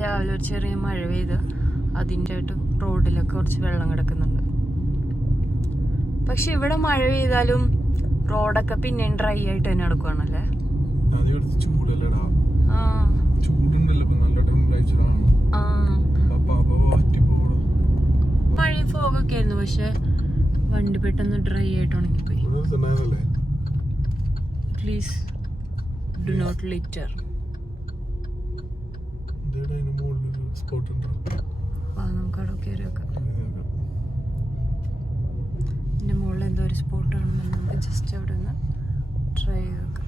രാവിലെ ഒരു ചെറിയ മഴ പെയ്ത് അതിൻ്റെ ആയിട്ട് റോഡിലൊക്കെ കുറച്ച് വെള്ളം കിടക്കുന്നുണ്ട്. പക്ഷെ ഇവിടെ മഴ പെയ്താലും റോഡൊക്കെ പിന്നെയും ഡ്രൈ ആയിട്ട് തന്നെ നടക്കുവാണല്ലേ. മഴയും ഫോഗൊക്കെ ആയിരുന്നു, പക്ഷെ വണ്ടി പെട്ടെന്ന് ഡ്രൈ ആയിട്ട് ഉണങ്ങിപ്പോയി. Please do not litter. നമുക്ക് അവിടെ കയറി വെക്കാം. ഇതിന്റെ മുകളിൽ എന്തോ ഒരു സ്പോട്ട് ആണെന്ന് നമുക്ക് ജസ്റ്റ് അവിടെ ഒന്ന് ട്രൈ ചെയ്ത് നോക്കാം.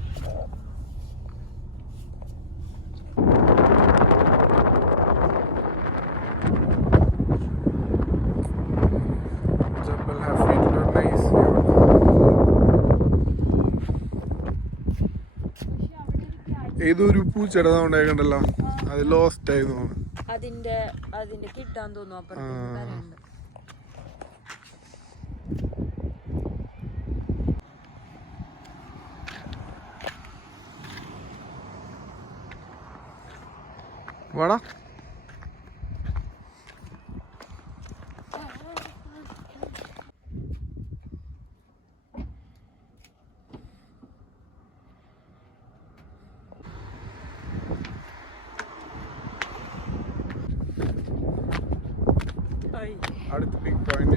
ഏതൊരു പൂച്ചയുടെ ഉണ്ടായിക്കണ്ടല്ലോ, അത് ലോസ്റ്റ് ആയി തോന്നുന്നു. അതിന്റെ കിട്ടാൻ തോന്നുന്നു. അപ്പുറത്ത് വാടാ. അടുത്ത പിക് പോയിന്റ്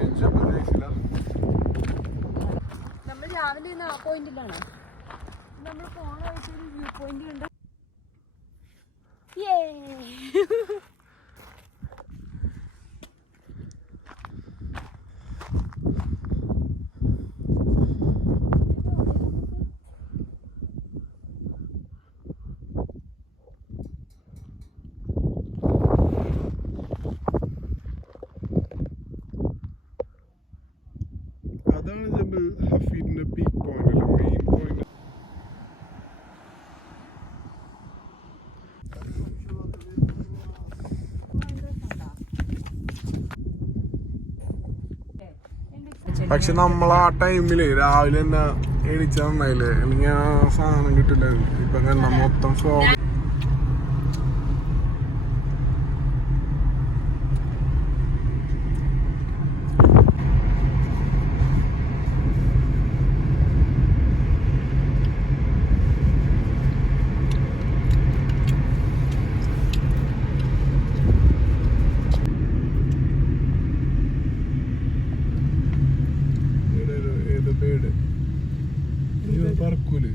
നമ്മൾ രാവിലെ ആ പോയിന്റിലാണ് നമ്മൾ പോണ വഴിക്കൊരു വ്യൂ പോയിന്റ് ഉണ്ട്. അതാണ് ജബൽ ഹഫീദിന്റെ പീക്ക് പോയിന്റ് അല്ല, മെയിൻ പോയിന്റ്. പക്ഷെ നമ്മൾ ആ ടൈമില് രാവിലെ തന്നെ എണീച്ച നന്നായില്ലേ, അല്ലെങ്കിൽ ആ സാധനം കിട്ടില്ലായിരുന്നു. ഇപ്പൊ കണ്ട മൊത്തം ഫോഗ്. പറക്കൂല്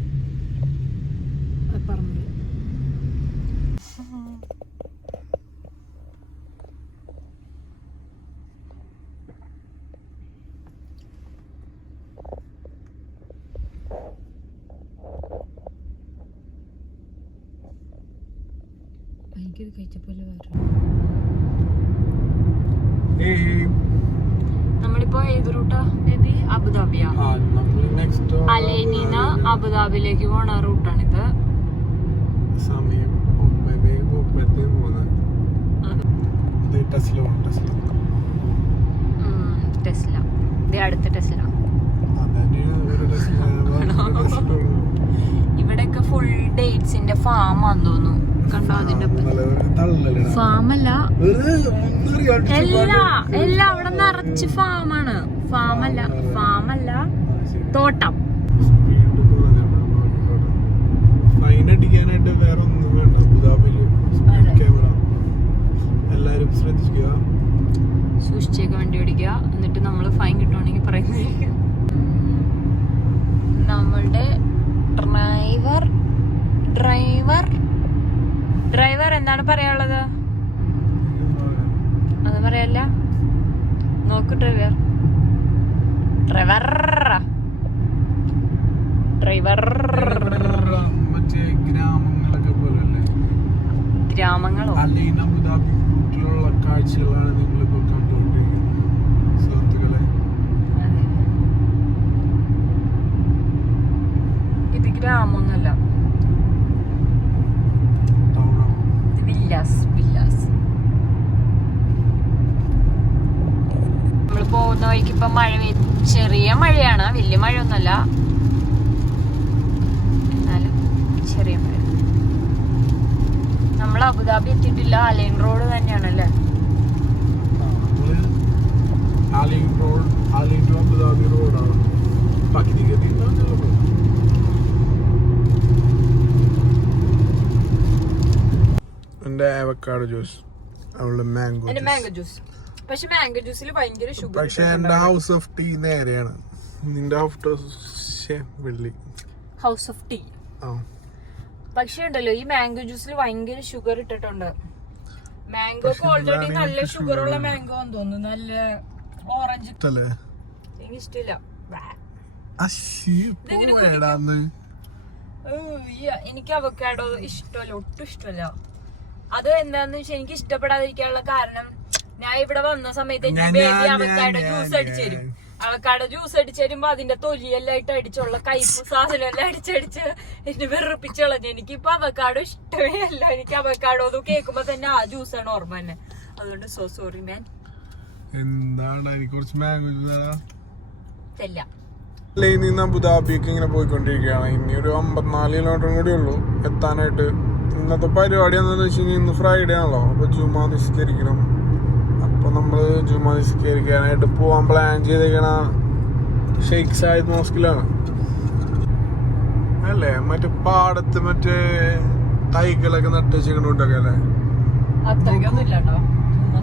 എനിക്കിത് കഴിച്ചപ്പോലെ നമ്മളിപ്പോ ഏത് റൂട്ടാ? അബുദാബിയാ. അലൈനിന്ന് അബുദാബിയിലേക്ക് പോണ റൂട്ടാണിത്. സമയം 9:33. ടെസ്ല. അടുത്ത ടെസ്ല. ഇവിടെയൊക്കെ ഫുൾ ഡേറ്റ്സിന്റെ ഫാം ആണെന്ന് തോന്നുന്നു. കണ്ടോ? അതിന്റെ ഫാമല്ല, എല്ലാം അവിടെ നിറച്ച് ഫാമാണ്. ഫാമല്ല തോട്ടം. ഫൈനടിക്കാനായിട്ട് വേറെ ഒന്നും വേണ്ട. അബുദാബിയില് ക്യാമറ. എല്ലാരും ശ്രദ്ധിക്കുക, സൂക്ഷിച്ചേക്ക് വണ്ടി ഓടിക്കുക. എന്നിട്ട് നമ്മള് ഫൈൻ കിട്ടുവാണെങ്കിൽ പറയുന്നത്. നമ്മളുടെ ഡ്രൈവർ എന്താണ് പറയാനുള്ളത്? അത് പറയല്ല. നോക്കൂ ഡ്രൈവർ. മറ്റേ ഗ്രാമങ്ങളൊക്കെ പോലല്ലേ? ഗ്രാമങ്ങളോ? അലൈൻ അബുദാബി റൂട്ടിലുള്ള കാഴ്ചകളാണ് നിങ്ങളിപ്പോ കണ്ടുകൊണ്ടിരിക്കുന്നത് സുഹൃത്തുക്കളെ. ഇത് ഗ്രാമമൊന്നുമല്ല, വില്ലാസ്. നമ്മൾ പോകുന്ന വഴിക്ക് ഇപ്പൊ മഴ, ചെറിയ മഴയാണ്, വലിയ മഴയൊന്നുമല്ല, എന്നാലും ചെറിയ മഴ. നമ്മൾ അബുദാബി എത്തിയിട്ടില്ല. അലൈൻ റോഡ് തന്നെയാണല്ലേ? അബുദാബി റോഡാണ്. എന്റെ അവക്കാഡോ ജ്യൂസ്, അവളുടെ മാംഗോ ജ്യൂസ്. പക്ഷെ മാംഗോ ജ്യൂസിൽ ഭയങ്കര ഷുഗർ. പക്ഷെ എന്റെ ഹൗസ് ഓഫ് ടീ നേരെയാണ്. നിന്റെ വെള്ളി ഹൗസ് ഓഫ് ടീ. പക്ഷെ ഉണ്ടല്ലോ ഈ മാംഗോ ജ്യൂസിൽ ഭയങ്കര ഷുഗർ ഇട്ടിട്ടുണ്ട്. മാംഗോ ഓൾറെഡി നല്ല ഷുഗർ ഉള്ള മാംഗോ ആണെന്ന് തോന്നുന്നു. നല്ല ഓറഞ്ച് എനിക്ക് ഇഷ്ടമില്ല. എനിക്ക് അവക്കാഡോ ഇഷ്ടമല്ല, ഒട്ടും ഇഷ്ടമല്ല. അത് എന്താന്ന് വെച്ചാൽ എനിക്ക് ഇഷ്ടപ്പെടാതിരിക്കാനുള്ള കാരണം, ഞാൻ ഇവിടെ വന്ന സമയത്ത് എനിക്ക് ബേബി അവക്കാഡോ ജ്യൂസ് അടിച്ചു തരും. അവക്കാഡോ ജ്യൂസ് അടിച്ചു തരുമ്പോ അതിന്റെ തൊലിയെല്ലാം ഇട്ട് അടിച്ചുള്ള കയ്പ് സാധനം എല്ലാം അടിച്ചടിച്ച് എന്നെ വെറുപ്പിച്ച് കളഞ്ഞു. എനിക്കിപ്പൊ അവക്കാഡോ ഇഷ്ടമേ അല്ല. എനിക്ക് അവക്കാഡോ കേൾക്കുമ്പോ തന്നെ ആ ജ്യൂസാണ് ഓർമ്മ തന്നെ. അതുകൊണ്ട് സോ സോറി മാൻ. നിന്ന് അബുദാബിക്ക് ഇങ്ങനെ പോയിക്കൊണ്ടിരിക്കുകയാണ്. ഇനി ഒരു 54 കിലോമീറ്ററും കൂടി ഉള്ളൂ എത്താനായിട്ട്. ഇന്നത്തെ പരിപാടി എന്താണെന്ന് വെച്ച് കഴിഞ്ഞാൽ ഇന്ന് ഫ്രൈഡേ ആണല്ലോ. അപ്പൊ ജുമാ നിസ്കരിക്കണം. അപ്പൊ നമ്മള് ജുമാ നിസ്കരിക്കാനായിട്ട് പോവാൻ പ്ലാൻ ചെയ്തേക്കണ ഷെയ്ഖ് സായിദ് മോസ്കിലാണ് അല്ലേ? മറ്റേ പാടത്ത് മറ്റേ തൈകളൊക്കെ നട്ട് വെച്ചിട്ടൊക്കെ അല്ലേ?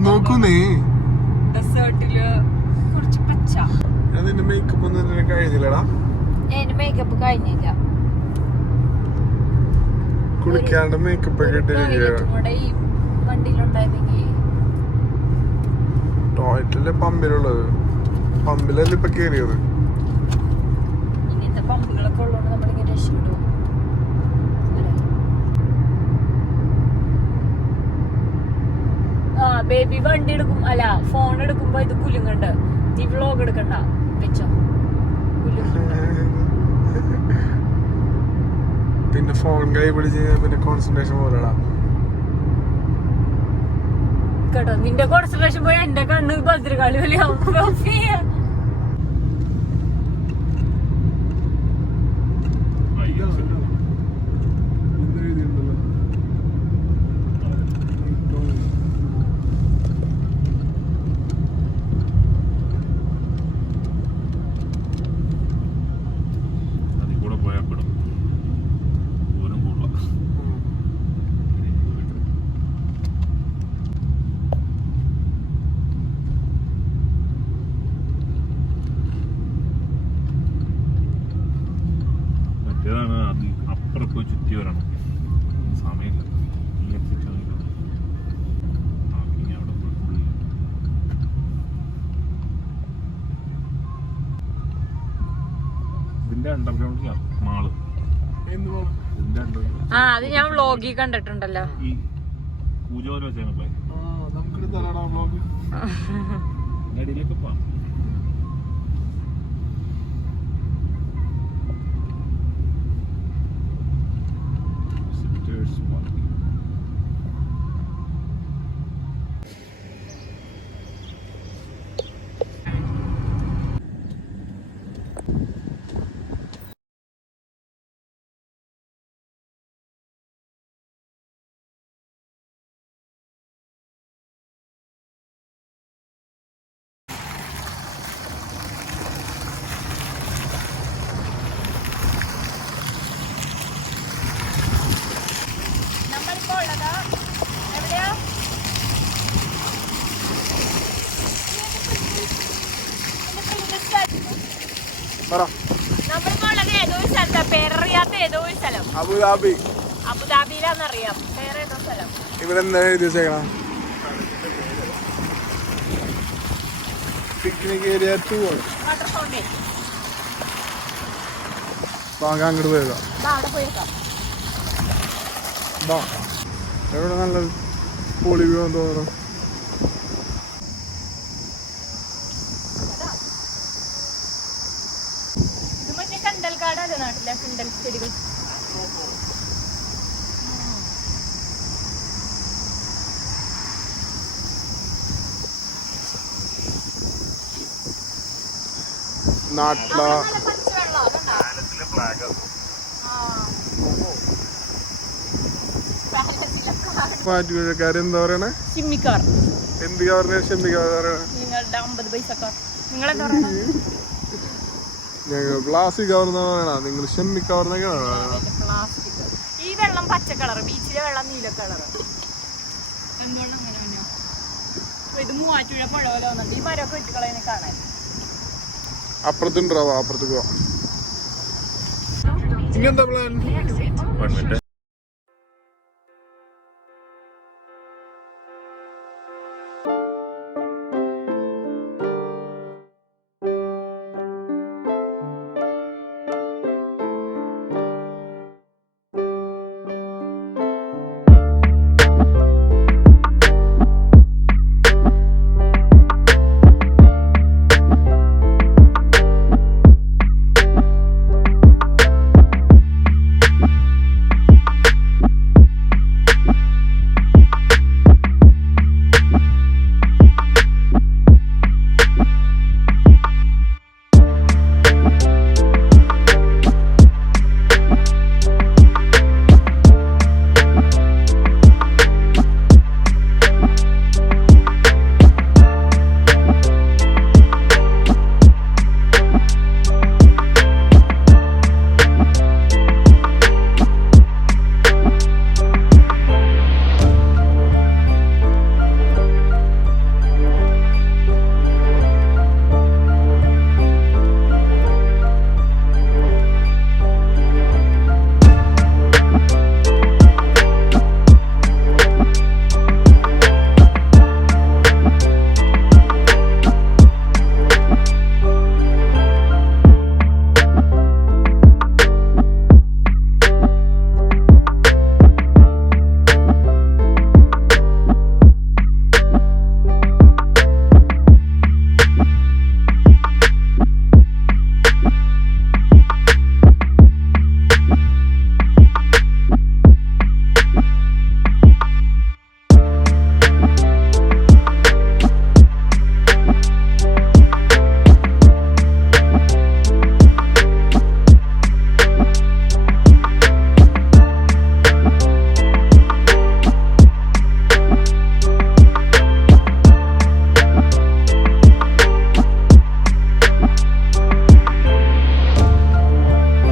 നോക്കുന്നേ അതിന്റെ മേക്കപ്പ് ഒന്നും കഴിഞ്ഞില്ലടാ. മേക്കപ്പ് കഴിഞ്ഞില്ല. കുളിക്കാണ്ട് മേക്കപ്പ് ഒക്കെ ടോയ്ലറ്റല്ലേ പമ്പിലുള്ളത്. പമ്പിലല്ലേ ഇപ്പൊ കേറിയത്. ഇങ്ങനത്തെ പമ്പുകളൊക്കെ ഉള്ളതുകൊണ്ട് നമ്മളിങ്ങനെ രക്ഷപ്പെടും. ബേബി വണ്ടി എടുക്കും അല്ല ഫോൺ എടുക്കുമ്പോ ഇത് കുലുങ്ങണ്ട്. നീ വ്ലോഗ് എടുക്കണ്ട വെച്ചോ. പിന്നെ ഫോൺ കൈ പിടിച്ച് പിന്നെ കോൺസെൻട്രേഷൻ പോലെടാ കേട്ടോ. നിന്റെ കോൺസെൻട്രേഷൻ പോയി എന്റെ കണ്ണ് ഭദ്രകാളി പോലെയാവും. അപ്പുറത്ത് ചുറ്റി വരണം. സമയമില്ല. ഇതിന്റെ അണ്ടർഗ്രൗണ്ടിലാണ് മാള്. അത് ഞാൻ വ്ലോഗിൽ കണ്ടിട്ടുണ്ടല്ലോ. ഈ പൂജോര വെച്ചേ അടിയിലേക്ക് പോവാം. നമ്മളിപ്പോ ഏതോ ഒരു സ്ഥലത്താ, പേരറിയാത്ത ഏതോ ഒരു സ്ഥലം. അബുദാബി. അബുദാബിയിലാന്നറിയാം. വേറെ ഏതോ സ്ഥലം. ഇവിടെ എന്താ എഴുതി വെച്ചേക്കണം? Picnic area 2 water fountain. അങ്ങോട്ട് പോയേക്കാം. അവിടെ പോയേക്കാം. എവിടെ നല്ല പൊളി വ്യൂ തോന്നുന്നു. ഇത് മറ്റേ കണ്ടൽക്കാടല്ലേ നാട്ടിലെ കണ്ടൽ ചെടികൾ. നാട്ടിലെ ഫ്ലാഗ് മാറ്റുകാരെന്താ പറയണേ? ചിമ്മിക്കാർ. എന്ത് പറഞ്ഞ ക്ഷമിക്കാർ പറയണേ? നിങ്ങളുടെ 50 പൈസക്കാർ. നിങ്ങളെന്താ പറയണേ? ഞങ്ങൾ പ്ലാസ്റ്റിക് കവർന്നാ പറയണ, നിങ്ങൾ ക്ഷമിക്കാവർന്നൊക്കെയാണ് പറയണ. പ്ലാസ്റ്റിക്. ഈ വെള്ളം പച്ച കളർ, ബീച്ചിലെ വെള്ളം നീല കളർ. എന്തുകൊണ്ട് അങ്ങനെ തന്നെയാ? ഇത് മൂവാറ്റുപുഴ പുഴ പോലെ വന്നിട്ട് ഈ മരമൊക്കെ വെട്ടിക്കളതിനെ കാണാൻ. അപ്പുറത്തുണ്ടാവാ, അപ്പുറത്തേക്ക് പോവാം. ഇനി എന്താ പ്ലാൻ?